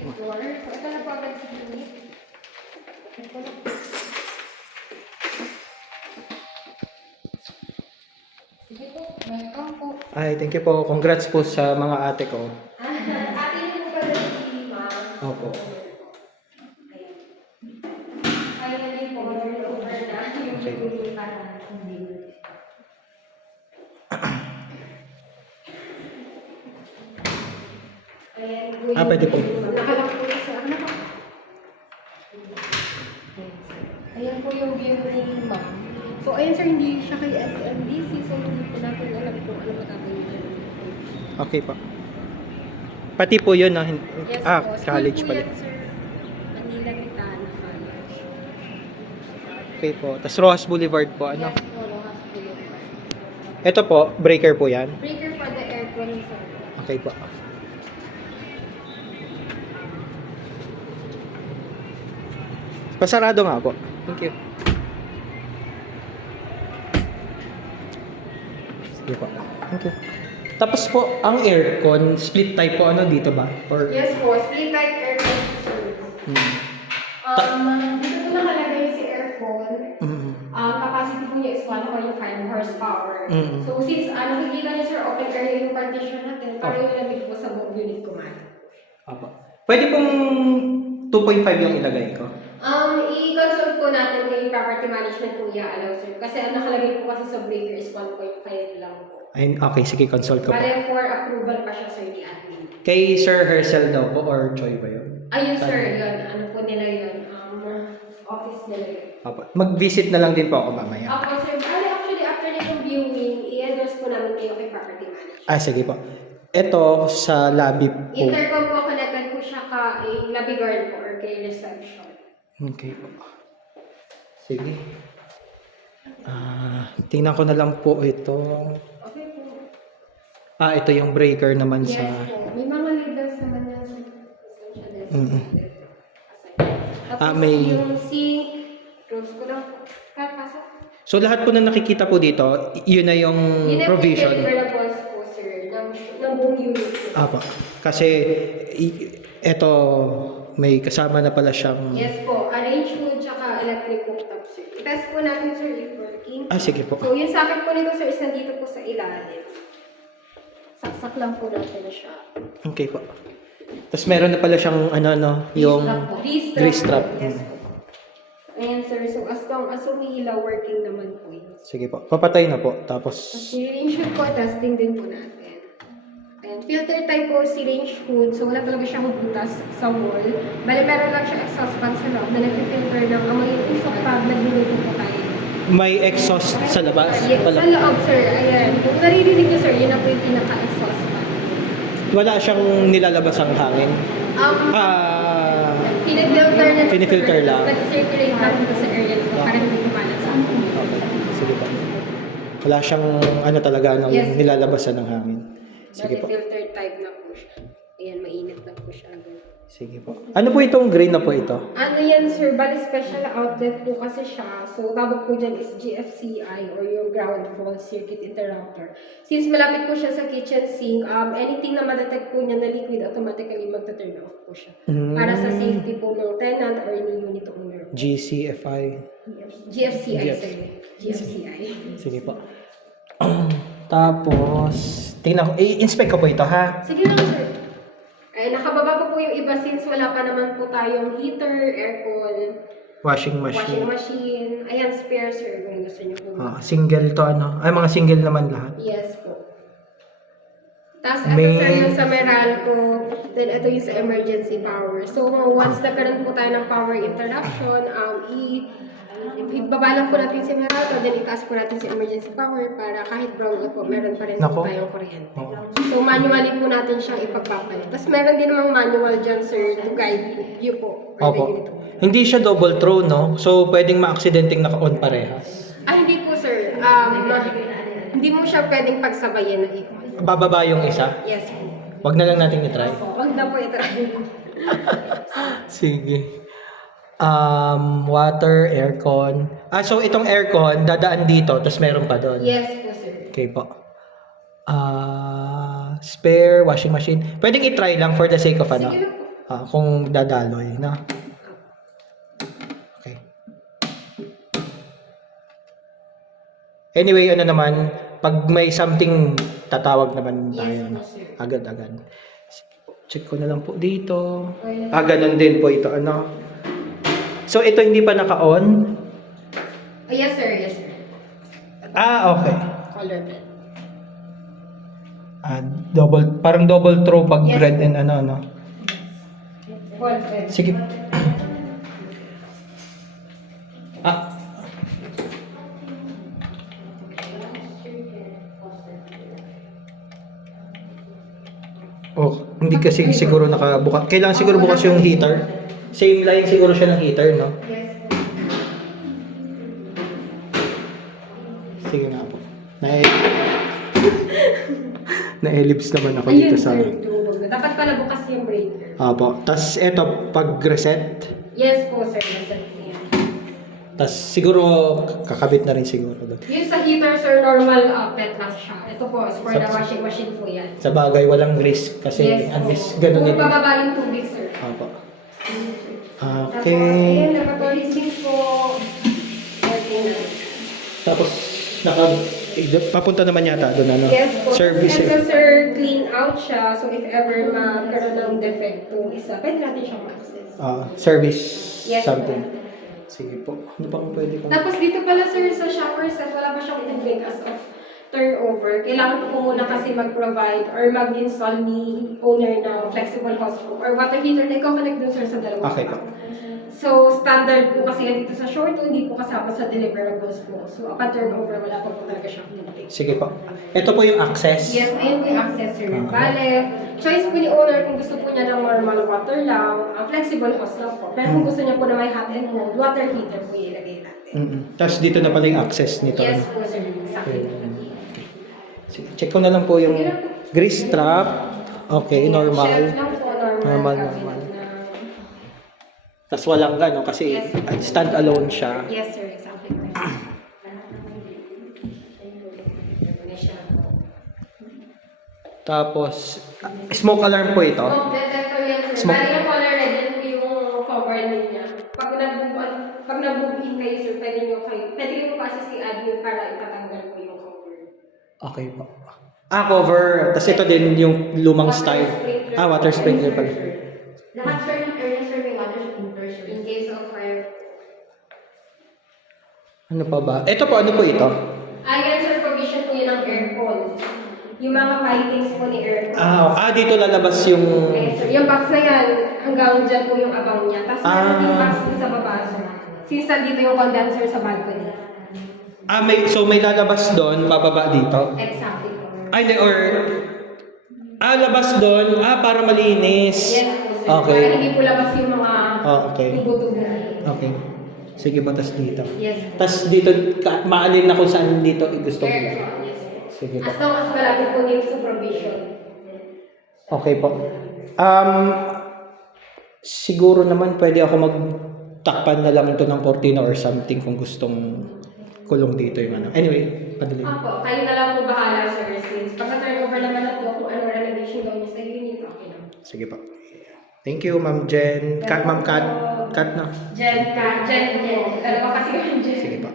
floor. So, ito na po agad si unit. Ito na po. Sige po, welcome po. Ay, thank you po. Congrats po sa mga ate ko. Ate niyo po pala si ma'am. Opo. Ayan. Finally po, over na yung Okay. unit para hindi. Ayan, Pwede po. Nakalak po sa ano po. Ayan po yung view ni ma'am. So, ayan sir, hindi siya kay SMDC, so hindi po natin alam kung ano matapos yun. Okay pa. Pati po yun, no? Yes po, College school po pala. yan, sir. Manila Vitana College. Okay po. Tapos Rojas Boulevard po, ano? Yes po, Rojas Boulevard. Ito po, breaker po yan. Breaker for the aircon, sir. Okay po. Pasarado nga po. Thank you. Sige po. Thank you. Tapos po, ang aircon, split type po, ano dito ba? Or, Yes po, split type aircon, sir. Dito po nakalagay si aircon. Capacity po niya is 1.5 horsepower. So since nakikita niyo sir, open area yung partition natin, para yung lamig po sa buong unit kumain. Apo. Pwede pong 2.5 yung ilagay ko. I-consult po natin kay property management kung i-allow sir. Kasi ang nakalagay po kasi sa breaker is 1.5 lang po. Ay, okay, sige, consult ko po. Bale for approval pa siya sir ni admin. Kay Sir Hercel daw po, or Choi ba yun? Ayun sir, yun. Ano po nila yun? Office nila yun. Apo. Mag-visit na lang din po ako mamaya. Okay sir. Actually, after nitong viewing, i-address po namin kayo kay property management. Sige po. Ito sa lobby po. Intercom po, connected po siya kay lobby guard po or kay reception. Okay po. Sige. Tingnan ko na lang po ito. Okay po. Ito yung breaker naman Yes sa... po. May mga leaders naman yan. Tapos may- yung sink, close ko lang po. Pasok. So lahat po na nakikita po dito, yun na yung Yun na po provision. yung deliverables po sir, ng buong unit po. Apo. Kasi ito may kasama na pala siyang... Yes po, arrange food tsaka electric cooktop sir. I-test po natin sir if working. Sige po. So yung socket po nito sir is nandito po sa ilalim. Saksak lang po natin siya. Okay po. Tapos meron na pala siyang yung grease trap. Yes po. Ayan sir, so as long as umiilaw, working naman po yun. Sige po. Papatay na po. Tapos Si-range hood po, testing din po natin. Ayan, filter type po si range hood, so wala talaga siyang butas sa wall. Bale, meron lang siya exhaust fan sa loob na nag-filter ng amoy isok pag nagluluto po tayo. may exhaust sa labas. Yes, sa loob sir, ayan. Kung naririnig niyo sir, yun na po yung pinaka-exhaust fan. Wala siyang nilalabas ang hangin. Pinifilter na Pinifilter lang. Nag-circulate lang dito sa area nito para hindi kumalat sa amoy. Okay. Sige po. Wala siyang talaga Yes. nilalabasan ng hangin. Sige po. Filter type na po siya. Ayan, mainit na po siya. Sige po. Ano po itong green na po ito? Ano yan sir, bali special outlet po kasi siya. So tawag po dyan is GFCI or yung ground fault circuit interrupter. Since malapit po siya sa kitchen sink, anything na ma-detect po niya na liquid, automatically magta-turn off po siya. Para sa safety po ng tenant or ni unit owner. GCFI. GFCI sir. GFCI. Sige po. Tapos, tingnan ko. I-inspect ko po ito ha. Sige lang sir. Ay, nakababa po yung iba since wala pa naman po tayong heater, aircon, Washing washing machine. machine. Ayan, spare sir kung gusto niyo po. Single to Ay, mga single naman lahat. Yes po. Tapos ito May- sir yung sa Meralco, then ito yung sa emergency power. So once nagkaroon po tayo ng power interruption, ibabalang po natin si Meralco, then itaas po natin si emergency power para kahit brown out po, meron pa rin Nako. po tayong kuryente. Oo. So manually po natin siyang ipagpapalit. Tapos meron din namang manual dyan sir to guide you po. for the Opo. unit. Hindi siya double throw, no? So, pwedeng ma-accidenting naka-on parehas. Hindi po sir. Hindi mo siya pwedeng pagsabayin na ikon. Bababa yung isa. Yes po. Wag na lang natin i-try. Huwag na po ito. Sige. Water, aircon. So itong aircon, dadaan dito, tapos meron pa doon. Yes po sir. Okay po. Spare, washing machine. Pwedeng i-try lang for the sake of Sige lang po. kung dadaloy, na. Okay. Anyway, ano naman, pag may something, tatawag naman tayo. Yes, No? sir. Agad-agad. Check ko na lang po dito. Ganun din po ito, ano. So, ito hindi pa naka-on? Yes, sir. Yes, sir. Okay. Color pen. Parang double throw pag Yes. red and ano. Ball pen. Sige. Hindi kasi siguro nakabukas. Kailangan siguro bukas yung heater. Same line siguro siya ng heater, no? Yes. Sige nga po. Na-ellipse naman ako Ayun, dito sa... sir. Durog na. Dapat pala bukas yung breaker. Apo. Tapos eto, pag-reset. Yes po, sir. Reset niya. Tapos siguro kakabit na rin siguro doon. Yung sa heater, sir, normal pet lang siya. Ito po, is for the washing machine po yan. Sa bagay, walang risk kasi Yes po. unless ganun Kung din. bababa yung tubig, sir. Apo. Tapos, Okay. ayun, lavatory sink po. Okay na. Tapos, papunta naman yata doon, ano? Yes po. Service. Ito, sir, clean out siya. So, if ever magkaroon ng defect itong isa, pwede natin siyang access. Service Yes, something. po. Sige po. Ano pang pwede kong... Tapos dito pala, sir, sa shower set, wala pa siyang i-break as of turnover. Kailangan po muna kasi mag-provide or mag-install ni owner ng flexible hose pump or water heater na ikaw-connect dun, sir, sa dalawang Okay pack. po. So, standard po kasi yan dito sa short, hindi po kasama sa deliverables po. So, upon turnover, wala pa po talaga siyang pinipig. Sige po. Ito po yung access. Yes, ayun po yung accessory. Bale, choice po ni owner kung gusto po niya ng normal water lang, flexible hose lang po. Pero kung gusto niya po na may hot and cold, water heater po yung ilagay natin. Tapos dito na pala yung access nito. Yes ano? po, sir. Sakit. Sige, check ko na lang po yung grease trap. Okay, normal. Shelf lang po, Normal, cabinet normal. na- Tapos walang gano kasi Yes. stand alone siya. Yes, sir. Exactly. Tapos, smoke alarm po ito. Smoke detector yan, sir. Smoke. Bali yung color red, yan po yung cover niya. Pag nag-book in kayo, sir, pwede nyo po kasi si admin para ipatanggal po yung cover. Okay po. Cover. Tapos ito din yung lumang Water style. sprinkler. Water sprinkler pala. Lahat, sir, ng area, sir, may water sprinkler, sir. In case of fire. Ano pa ba? Ito po, ano po ito? Yan, sir, provision po yun ng aircon. Yung mga pipings po ni aircon. Dito lalabas yung... Yes, sir. Yung box na yan, hanggang dyan po yung abang niya. Tapos meron yung box din sa baba, sir. Since dito yung condenser sa balcony. may lalabas doon, bababa dito. Exactly po. Hindi, or... labas doon. Para malinis. Yes po, sir. Okay. Para hindi po labas yung mga Okay. tubo-tubo. Okay. Sige po, tas dito. Yes po. Tas dito, maalin na kung saan dito gusto mo. Aircon, yes po. Sige po. As long as malapit po dito sa provision. Okay po. Siguro naman pwede ako magtakpan na lang ito ng cortina or something kung gustong kulong dito yung ano. Anyway, padali. Opo, kayo na lang po bahala, sir. Since pagka-turnover naman na po kung ano renovation gawin niyo sa unit, okay lang. Sige po. Thank you, Ma'am Jen. Ma'am Kat. Kat na. Jen. Dalawa kasi kami Jen. Sige po.